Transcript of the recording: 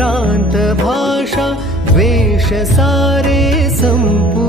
प्रांत भाषा वेश सारे संपूर्ण